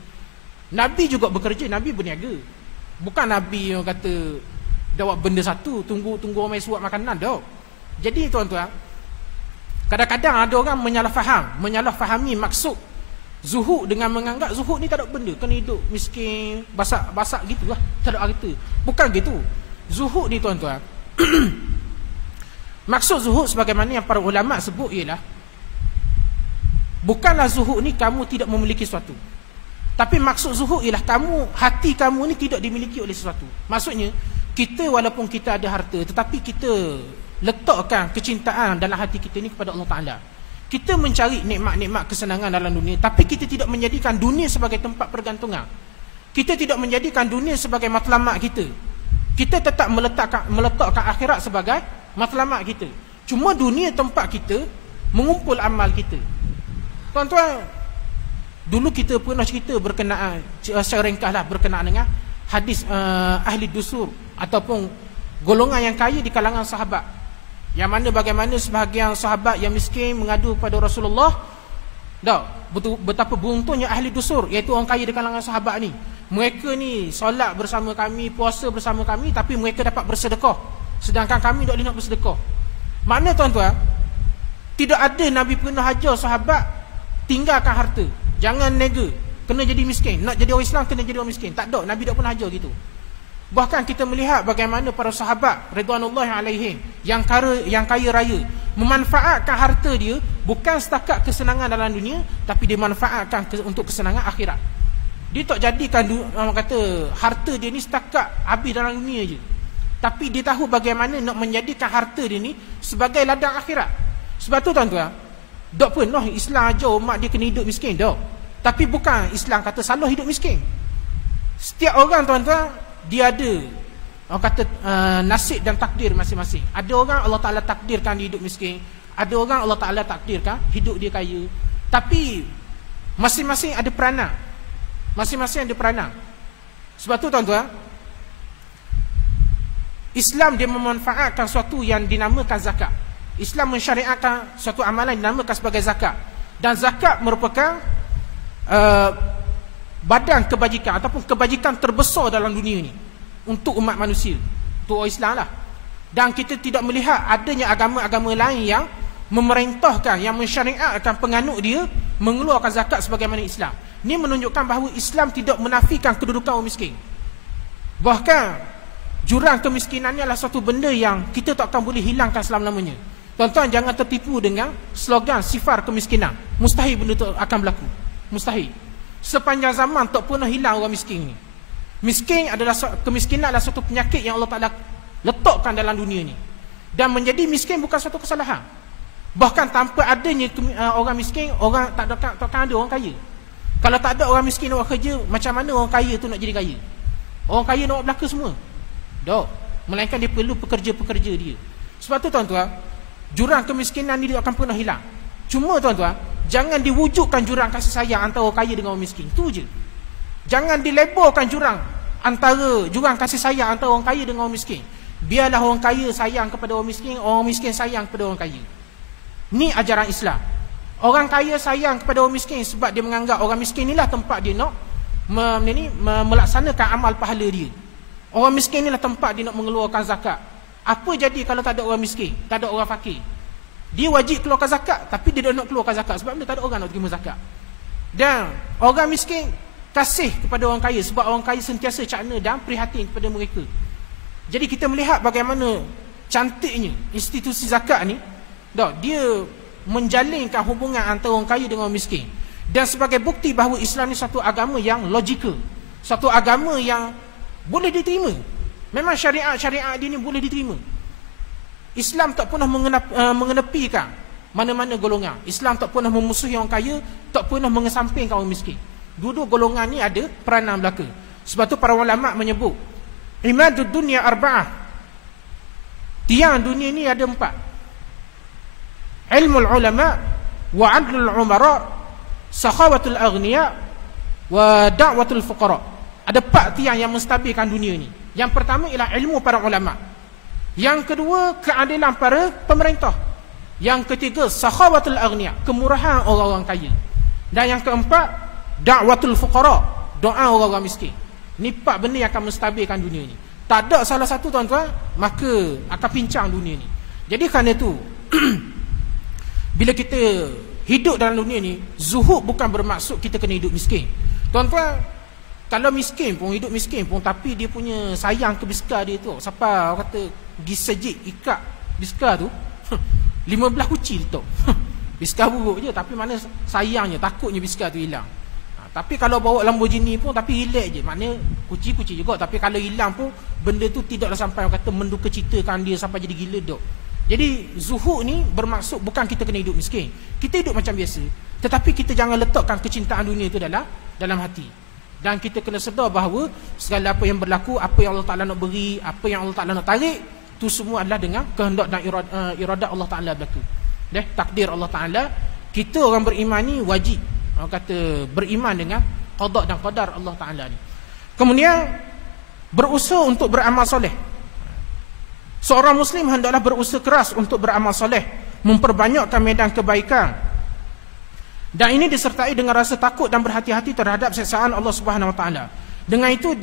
Nabi juga bekerja, Nabi berniaga. Bukan Nabi yang kata dah buat benda satu, tunggu orang mai suap makanan dah. Jadi tuan-tuan, kadang-kadang ada orang menyalahfahami maksud zuhud dengan menganggap zuhud ni tak ada benda, kena hidup miskin, basak gitu lah, tak ada arti. Bukan gitu. Zuhud ni tuan-tuan, maksud zuhud sebagaimana yang para ulama sebut ialah, bukanlah zuhud ni kamu tidak memiliki sesuatu, tapi maksud zuhud ialah hati kamu ni tidak dimiliki oleh sesuatu. Maksudnya kita walaupun kita ada harta, tetapi kita letakkan kecintaan dalam hati kita ni kepada Allah Ta'ala. Kita mencari nikmat-nikmat kesenangan dalam dunia, tapi kita tidak menjadikan dunia sebagai tempat pergantungan. Kita tidak menjadikan dunia sebagai matlamat kita. Kita tetap meletakkan akhirat sebagai matlamat kita. Cuma dunia tempat kita mengumpul amal kita. Tuan-tuan, dulu kita pernah cerita berkenaan, secara ringkas lah, berkenaan dengan hadis ahli dusur ataupun golongan yang kaya di kalangan sahabat, yang mana bagaimana sebahagian sahabat yang miskin mengadu pada Rasulullah, betapa beruntungnya ahli dusur, iaitu orang kaya di kalangan sahabat ni. Mereka ni solat bersama kami, puasa bersama kami, tapi mereka dapat bersedekah, sedangkan kami tak boleh nak bersedekah. Makna tuan-tuan, tidak ada Nabi pernah ajar sahabat tinggalkan harta, jangan nega, kena jadi miskin, nak jadi orang Islam kena jadi orang miskin. Tak ada, Nabi tak pernah ajar gitu. Bahkan kita melihat bagaimana para sahabat ridwanullahi alaihim yang kaya raya memanfaatkan harta dia bukan setakat kesenangan dalam dunia, tapi dia manfaatkan untuk kesenangan akhirat. Dia tak jadikan orang kata harta dia ni setakat habis dalam dunia je, tapi dia tahu bagaimana nak menjadikan harta dia ni sebagai ladang akhirat. Sebab tu tuan-tuan, tak pernah Islam ajar umat dia kena hidup miskin, tak. Tapi bukan Islam kata salah hidup miskin. Setiap orang tuan-tuan, dia ada orang kata nasib dan takdir masing-masing. Ada orang Allah Ta'ala takdirkan dia hidup miskin, ada orang Allah Ta'ala takdirkan hidup dia kaya. Tapi masing-masing ada peranan, masing-masing ada peranan. Sebab tu tuan-tuan, Islam dia memanfaatkan sesuatu yang dinamakan zakat. Islam mensyariatkan suatu amalan yang dinamakan sebagai zakat. Dan zakat merupakan badan kebajikan ataupun kebajikan terbesar dalam dunia ni untuk umat manusia, untuk orang Islam lah. Dan kita tidak melihat adanya agama-agama lain yang memerintahkan, yang mensyariatkan penganut dia mengeluarkan zakat sebagaimana Islam. Ini menunjukkan bahawa Islam tidak menafikan kedudukan orang miskin. Bahkan jurang kemiskinan ni adalah satu benda yang kita takkan boleh hilangkan selama-lamanya. Tuan-tuan, jangan tertipu dengan slogan sifar kemiskinan. Mustahil benda tu akan berlaku. Mustahil. Sepanjang zaman tak pernah hilang orang miskin ni. Kemiskinan adalah satu penyakit yang Allah Ta'ala letakkan dalam dunia ni. Dan menjadi miskin bukan satu kesalahan. Bahkan tanpa adanya orang miskin, orang takkan ada orang kaya. Kalau tak ada orang miskin orang kerja, macam mana orang kaya tu nak jadi kaya? Orang kaya nak buat belaka semua? Tak. Melainkan dia perlu pekerja-pekerja dia. Sebab tu tuan-tuan, jurang kemiskinan ni dia akan pernah hilang. Cuma tuan-tuan, jangan diwujudkan jurang kasih sayang antara orang kaya dengan orang miskin. Itu je. Jangan dilebarkan jurang kasih sayang antara orang kaya dengan orang miskin. Biarlah orang kaya sayang kepada orang miskin sayang kepada orang kaya. Ni ajaran Islam. Orang kaya sayang kepada orang miskin sebab dia menganggap orang miskin inilah tempat dia nak melaksanakan amal pahala dia. Orang miskin inilah tempat dia nak mengeluarkan zakat. Apa jadi kalau tak ada orang miskin, tak ada orang fakir? Dia wajib keluarkan zakat, tapi dia tak nak keluarkan zakat sebab dia tak ada orang nak terima zakat. Dan orang miskin kasih kepada orang kaya sebab orang kaya sentiasa cakna dan prihatin kepada mereka. Jadi kita melihat bagaimana cantiknya institusi zakat ni, dia menjalinkan hubungan antara orang kaya dengan orang miskin. Dan sebagai bukti bahawa Islam ni satu agama yang logikal, satu agama yang boleh diterima. Memang syariat dia ni boleh diterima. Islam tak pernah mengenepikan mana-mana golongan. Islam tak pernah memusuhi orang kaya, tak pernah mengesampingkan orang miskin. Dua-dua golongan ni ada peranan belaka. Sebab tu para ulama menyebut imadud dunia arba'ah. Tiang dunia ni ada 4. Ilmul ulama wa adlul umara, sakhawatul aghniya wa da'watul fuqara. Ada 4 tiang yang menstabilkan dunia ni. Yang pertama ialah ilmu para ulama. Yang kedua, keadilan para pemerintah. Yang ketiga, sakhawatul aghniya, kemurahan orang-orang kaya. Dan yang keempat, da'watul fuqara, doa orang-orang miskin. Ni 4 benda yang akan menstabilkan dunia ni. Tak ada salah satu tuan-tuan, maka akan pincang dunia ni. Jadi kerana tu bila kita hidup dalam dunia ni, zuhud bukan bermaksud kita kena hidup miskin. Tuan-tuan, kalau miskin pun, hidup miskin pun, tapi dia punya sayang ke biskar dia tu, siapa orang kata pergi sejik ikat biskar tu 15 kuci letak. Biskar buruk je, tapi mana sayangnya, takutnya biskar tu hilang. Tapi kalau bawa Lamborghini pun, tapi relax je, maknanya kuci-kuci juga. Tapi kalau hilang pun, benda tu tidaklah sampai orang kata menduka citakan dia sampai jadi gila dok. Jadi zuhud ni bermaksud bukan kita kena hidup miskin. Kita hidup macam biasa, tetapi kita jangan letakkan kecintaan dunia itu dalam hati. Dan kita kena sedar bahawa segala apa yang berlaku, apa yang Allah Ta'ala nak beri, apa yang Allah Ta'ala nak tarik, itu semua adalah dengan kehendak dan iradat Allah Ta'ala berlaku. Takdir Allah Ta'ala. Kita orang beriman ni wajib, orang kata, beriman dengan qada dan qadar Allah Ta'ala ni. Kemudian berusaha untuk beramal soleh. Seorang Muslim hendaklah berusaha keras untuk beramal soleh, memperbanyakkan medan kebaikan. Dan ini disertai dengan rasa takut dan berhati-hati terhadap siksaan Allah Subhanahu Wa Taala. Dengan itu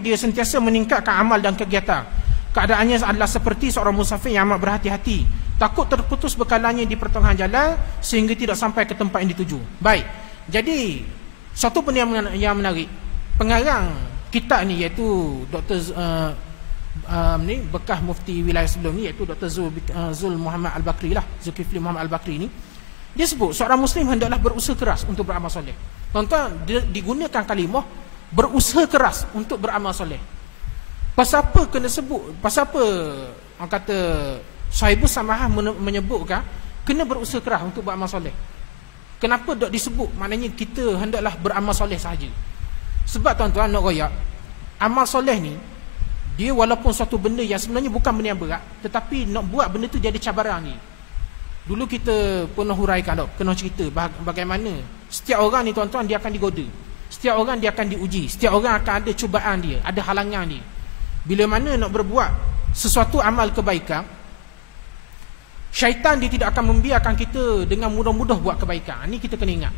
dia sentiasa meningkatkan amal dan kegiatan. Keadaannya adalah seperti seorang musafir yang amat berhati-hati, takut terputus bekalannya di pertengahan jalan sehingga tidak sampai ke tempat yang dituju. Baik. Jadi satu benda yang menarik, pengarang kitab ni iaitu Dr. bekas mufti wilayah sebelum ni, iaitu Dr. Zul Muhammad Al-Bakri lah, Zulkifli Muhammad Al-Bakri ni, dia sebut seorang Muslim hendaklah berusaha keras untuk beramal soleh. Tuan-tuan, digunakan kalimah berusaha keras untuk beramal soleh. Pasal apa kena sebut? Pasal apa orang kata Sahibus Samahah menyebutkan kena berusaha keras untuk beramal soleh? Kenapa tak disebut? Maknanya kita hendaklah beramal soleh sahaja. Sebab tuan-tuan nak royak, amal soleh ni dia walaupun suatu benda yang sebenarnya bukan benda yang berat, tetapi nak buat benda tu jadi cabaran ni. Dulu kita pernah huraikan kena cerita bagaimana setiap orang ni tuan-tuan dia akan digoda. Setiap orang dia akan diuji. Setiap orang akan ada cubaan dia, ada halangan dia. Bila mana nak berbuat sesuatu amal kebaikan, syaitan dia tidak akan membiarkan kita dengan mudah-mudah buat kebaikan. Ini kita kena ingat.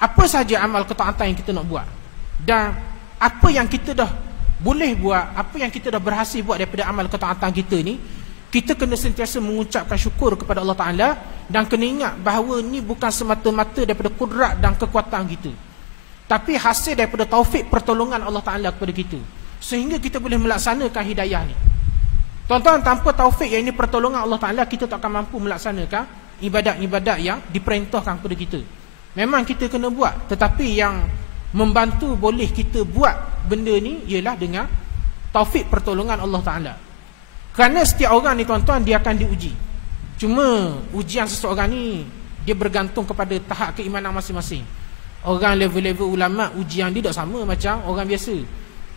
Apa saja amal ketaatan yang kita nak buat, dan apa yang kita dah boleh buat, apa yang kita dah berhasil buat daripada amal ketaatan kita ni, kita kena sentiasa mengucapkan syukur kepada Allah Ta'ala. Dan kena ingat bahawa ni bukan semata-mata daripada kudrat dan kekuatan kita, tapi hasil daripada taufik pertolongan Allah Ta'ala kepada kita, sehingga kita boleh melaksanakan hidayah ni. Tuan-tuan, tanpa taufik yang ini pertolongan Allah Ta'ala, kita tak akan mampu melaksanakan ibadat-ibadat yang diperintahkan kepada kita. Memang kita kena buat, tetapi yang membantu boleh kita buat benda ni ialah dengan taufik pertolongan Allah Ta'ala. Kerana setiap orang ni tuan-tuan dia akan diuji. Cuma ujian seseorang ni dia bergantung kepada tahap keimanan masing-masing. Orang level-level ulama ujian dia tak sama macam orang biasa.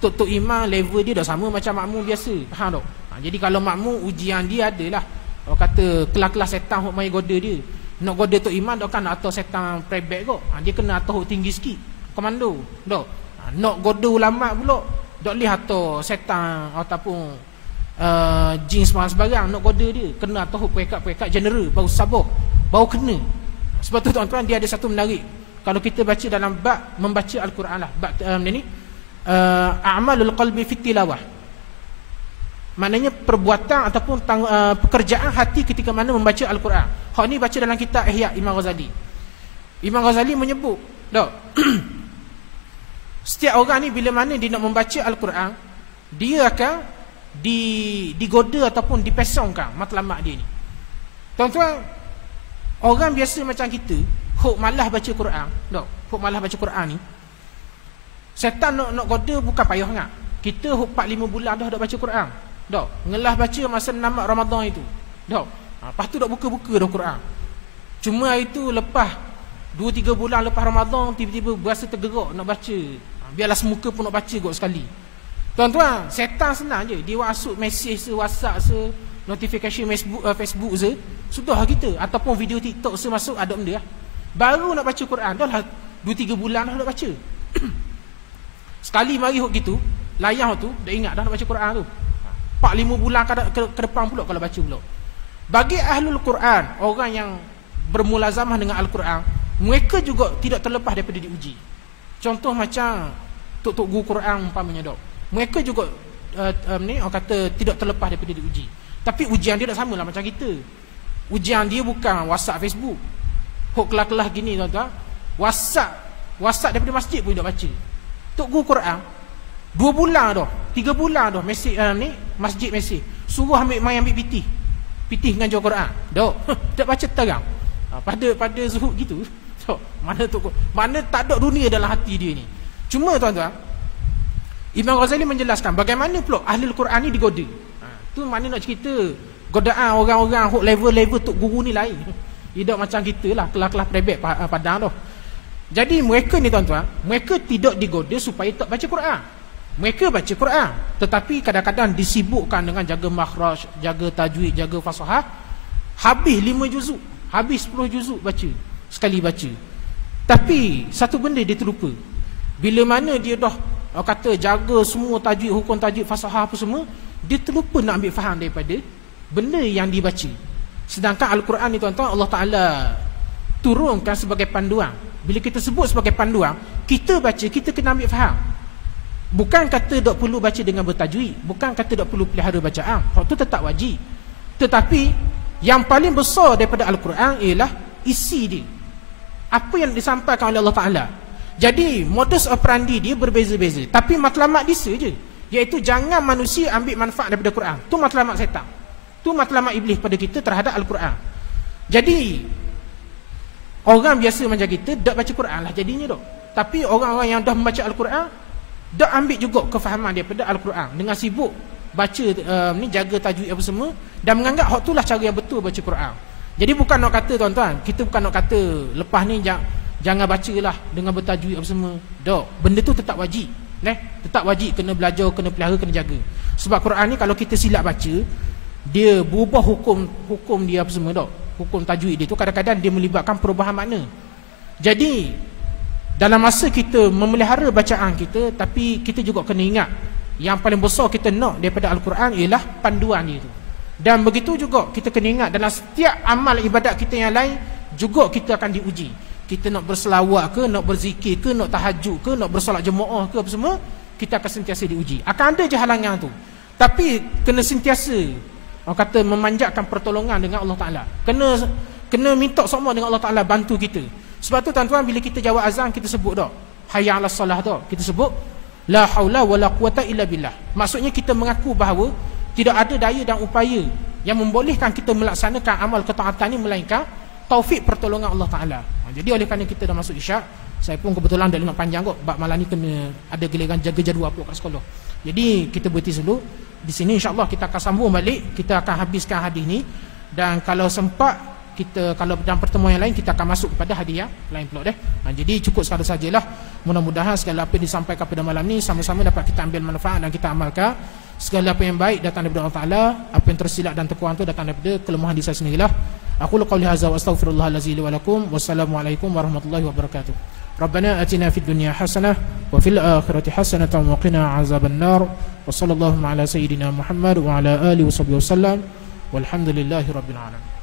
Tok-tok imam level dia tak sama macam makmum biasa. Faham tak? Jadi kalau makmum ujian dia adalah orang kata kelas-kelas setan hok mai goda dia. Nak goda tok iman dak kan atau setan prebek kok. Dia kena atau hok tinggi sikit. Komando. Dak. Nak goda ulama pula dak lih atau setan ataupun jin sembarang nak goda dia. Kena atau hok pekat-pekat general baru sabar. Baru kena. Sebab tu tuan-tuan dia ada satu menarik. Kalau kita baca dalam bab membaca Al-Quran lah. Bab ni a'malul qalbi fit tilawah. Maknanya perbuatan ataupun pekerjaan hati ketika mana membaca Al-Quran. Hak ni baca dalam kitab Ihya Imam Ghazali. Imam Ghazali menyebut, dak. Setiap orang ni bila mana dia nak membaca Al-Quran, dia akan digoda ataupun dipesongkan matlamat dia ni. Tuan-tuan, orang biasa macam kita, hok malas baca Quran, dak. Hok malas baca Quran ni. Setan nak goda bukan payah sangat. Kita 4-5 bulan dah baca Quran. Dak, ngelah baca masa namak Ramadan itu. Dak. Lepas tu dak buka-buka dah Quran. Cuma itu lepas 2-3 bulan lepas Ramadan tiba-tiba berasa tergerak nak baca. Biarlah semuka pun nak baca kot sekali. Tuan-tuan, setan senang je. Dia masuk mesej se, WhatsApp se, notification Facebook se, sudah kita ataupun video TikTok se masuk ada benda lah. Baru nak baca Quran dah lah 2-3 bulan dah nak baca. Sekali mari hok gitu, layah tu dah ingat dah nak baca Quran tu. 4-5 bulan ke depan pula kalau baca pula. Bagi ahlul Quran, orang yang bermulazamah dengan Al-Quran, mereka juga tidak terlepas daripada diuji. Contoh macam tok-tok guru Quran umpamanya dok. Mereka juga ni orang kata tidak terlepas daripada diuji. Tapi ujian dia tak samalah macam kita. Ujian dia bukan WhatsApp Facebook. Hok kelah-kelah gini tuan-tuan. WhatsApp daripada masjid pun tak baca. Tok guru Quran 2 bulan dah, 3 bulan dah mesej ni masjid mesej. Suruh mai ambil pitih mengajar Quran. Dok, tak baca terang. Pada zuhud gitu. So, mana tak ada dunia dalam hati dia ni. Cuma tuan-tuan, Imam Ghazali menjelaskan bagaimana pula ahli Al-Quran ni digoda. Tu mana nak cerita godaan orang-orang hok level-level tok guru ni lain. Tidak macam kita lah, kelas-kelas prebek padang dah. Jadi mereka ni tuan-tuan, mereka tidak digoda supaya tak baca Quran. Mereka baca Quran, tetapi kadang-kadang disibukkan dengan jaga makhraj, jaga tajwid, jaga fasahah. Habis 5 juzuk, habis 10 juzuk baca, sekali baca. Tapi satu benda dia terlupa. Bila mana dia dah kata jaga semua tajwid, hukum tajwid, fasahah apa semua, dia terlupa nak ambil faham daripada benda yang dibaca. Sedangkan Al-Quran ni tuan-tuan, Allah Ta'ala turunkan sebagai panduan. Bila kita sebut sebagai panduan, kita baca, kita kena ambil faham. Bukan kata tak perlu baca dengan bertajwid, bukan kata tak perlu pelihara bacaan. Hak tu tetap wajib. Tetapi yang paling besar daripada Al-Quran ialah isi dia. Apa yang disampaikan oleh Allah Ta'ala. Jadi modus operandi dia berbeza-beza, tapi matlamat dia saja, iaitu jangan manusia ambil manfaat daripada Quran. Tu matlamat setan. Tu matlamat iblis pada kita terhadap Al-Quran. Jadi orang biasa macam kita tak baca Quran lah jadinya dok. Tapi orang-orang yang dah membaca Al-Quran dah ambil juga kefahaman daripada Al-Quran dengan sibuk baca ni, jaga tajwid apa semua, dan menganggap hak itulah cara yang betul baca Quran. Jadi bukan nak kata tuan-tuan, kita bukan nak kata lepas ni jangan bacalah dengan bertajwid apa semua. Dok, benda tu tetap wajib. Tetap wajib, kena belajar, kena pelihara, kena jaga. Sebab Quran ni kalau kita silap baca, dia berubah hukum dia apa semua dok. Hukum tajwid dia tu kadang-kadang dia melibatkan perubahan makna. Jadi dalam masa kita memelihara bacaan kita, tapi kita juga kena ingat yang paling besar kita nak daripada Al-Quran ialah panduan dia tu. Dan begitu juga kita kena ingat dalam setiap amal ibadat kita yang lain juga kita akan diuji. Kita nak berselawat ke, nak berzikir ke, nak tahajud ke, nak bersolat jemaah ke apa semua, kita akan sentiasa diuji. Akan ada je halangan tu, tapi kena sentiasa orang kata memanjatkan pertolongan dengan Allah Ta'ala. Kena minta semua dengan Allah Ta'ala bantu kita. Sebab tu tuan-tuan, bila kita jawab azan, kita sebut dah hayya 'alas salah dah. Kita sebut la haula wala quwata illa billah. Maksudnya kita mengaku bahawa tidak ada daya dan upaya yang membolehkan kita melaksanakan amal ketaatan ini melainkan taufik pertolongan Allah Ta'ala. Jadi oleh kerana kita dah masuk isyak, saya pun kebetulan dah nak panjang kot, bab malam ni kena ada giliran jaga jadual pula kat sekolah. Jadi kita berhenti dulu di sini, insya-Allah kita akan sambung balik, kita akan habiskan hadis ni, dan kalau sempat kita, kalau dalam pertemuan yang lain kita akan masuk kepada hadiah lain pula deh. Jadi cukup sekadar sajalah. Mudah-mudahan segala apa yang disampaikan pada malam ni sama-sama dapat kita ambil manfaat dan kita amalkan. Segala apa yang baik datang daripada Allah Ta'ala, apa yang tersilap dan terkurang itu datang daripada kelemahan diri saya sendirilah. Aku qawli hadza wa astaghfirullahal azim li wa lakum. Wassalamualaikum warahmatullahi wabarakatuh. Rabbana atina fid dunya hasanah wa fil akhirati hasanah wa qina azabannar. Wa sallallahu ala sayyidina Muhammad wa ala alihi wasallam. Walhamdulillahi rabbil alamin.